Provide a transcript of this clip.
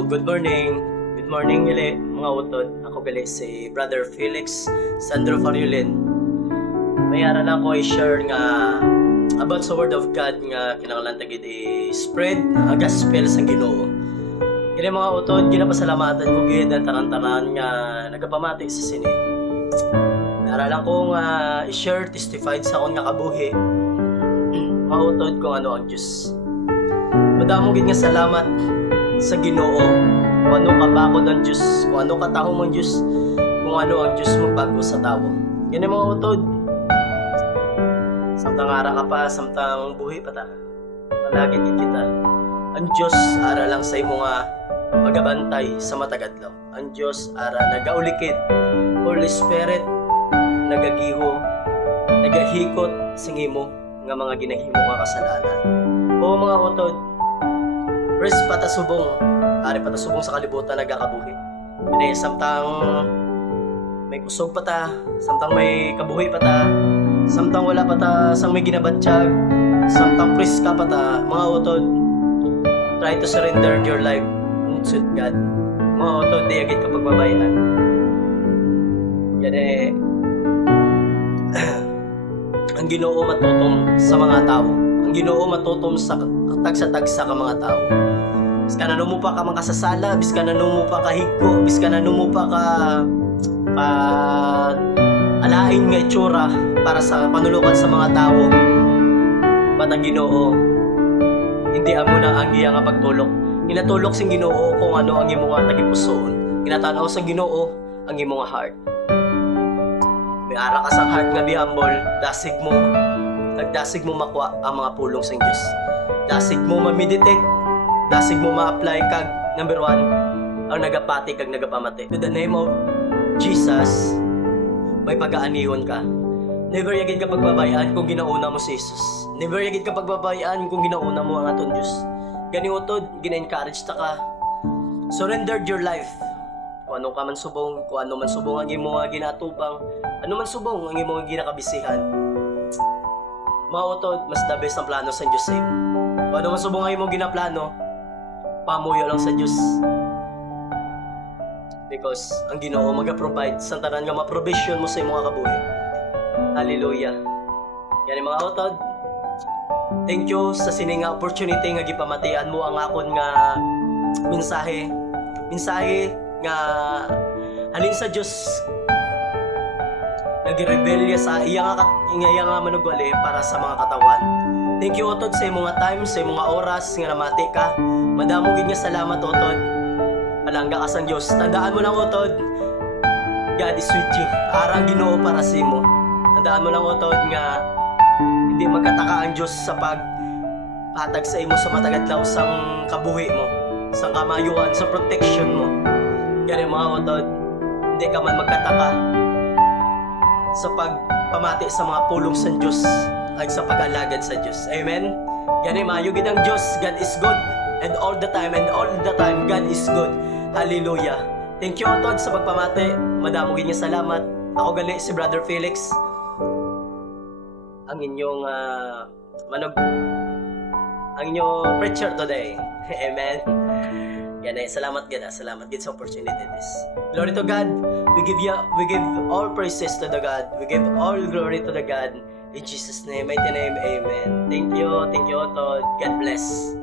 So, good morning. Good morning gali, mga utod. Ako gali si Brother Felix Sandro Fariolin. May ara lang ko i-share nga about sa Word of God nga kinahanglan tagid i-spread nga gospel sa Ginoo. Kini mga utod, ginapasalamatan ko gid ang tanan-tanan nga nagapamati sa sini. May ara lang ko nga i-share, testified sa akong nga kabuhi. Mga utod kung ano ang Diyos. Madamo gid nga salamat sa Ginoo kung ano kabakod ang Diyos, kung ano katahom ang Diyos, kung ano ang Diyos magbago sa tao. Yan ang mga utod. Samtang ara ka pa, samtang buhi pa ta, malagid kita. Ang Diyos ara lang sa imo nga magabantay sa matagadlaw. Ang Diyos ara nagaulikid. Holy Spirit nagagiho, nagahikot sing imo nga mga ginahimo nga kasalanan. O mga utod, Pres patasubong, ari patasubong sa kalibutan nagakabuhi. Kani samtang may kusog pa ta, samtang may kabuhi pa ta, samtang wala pa ta, sang may ginabatsyag, samtang pres ka pa ta, mga utod, try to surrender your life to God. Mga utod, di agad kapag babayan. Yan ang Ginoo matutom sa mga tao. Ang Ginoo matutom sa tagsa-tagsa ka mga tao. Biska na numupa ka makasasala, biska na numupa ka higko, biska na numupa ka alain nga itsura para sa panulukan sa mga tao. Ba't ang Ginoo hindi amo na ang iya nga pagtulok. Inatulok sing Ginoo kung ano ang imo nga tagipusoon. Inatanaw sa Ginoo ang imo nga heart. May ara ka sang heart nga be humble, dasig mo, nagdasig mo makwa ang mga pulong sa Diyos. Dasig mo ma-meditate, dasig mo ma-apply kag number 1 ang nagapati kag nagapamati. To the name of Jesus, may pag-aanihon ka. Never yagid ka pagbabayaan kung ginauna mo si Jesus. Never yagid ka pagbabayaan kung ginauna mo ang aton Diyos. Gani utod, gina-encourage ta ka. Surrendered your life. Kung ano ka man subong, kung ano man subong ang imo nga ginatubang, ano man subong ang imo nga ginakabisihan. Mga utod, mas the best ang plano sa Diyos sa imo. Kung ano man subong ang imo ginaplano, pamuyo lang sa Diyos. Because ang Ginoo mag-provide sa tanan nga ma-provision mo sa imo nga kabuhi. Hallelujah. Yan mga utod. Thank you sa sining nga opportunity nga gipamatian mo ang akon nga mensahe. Mensahe nga halin sa Diyos nagrebelya sa iya nga manugwali para sa mga katawan. Thank you utod sa imong time, sa imong oras nga namati ka. Madamo gid nga salamat utod. Palangga ka sang Dios. Tandaan mo lang utod, God is with you. Arang Ginoo para sa imo. Tandaan mo lang utod nga hindi magkataka ang Dios sa paghatag sa imo sa matagadlaw sang kabuhi mo, sang kamayuhan, sa protection mo. Yan mga utod, hindi ka man magkataka sa pagpamati sa mga pulong sa Diyos at sa pag-alagad sa Diyos. Amen? Yan ay mayugid ang Diyos. God is good. And all the time, God is good. Hallelujah. Thank you, utod, sa pagpamati. Madamo gid nga salamat. Ako gali si Brother Felix. Ang inyong ang inyong preacher today. Amen? Yan ay salamat gid sa opportunity this. Glory to God. We give all praises to the God. We give all glory to the God. In Jesus' name, mighty name, amen. Thank you, Otto. God bless.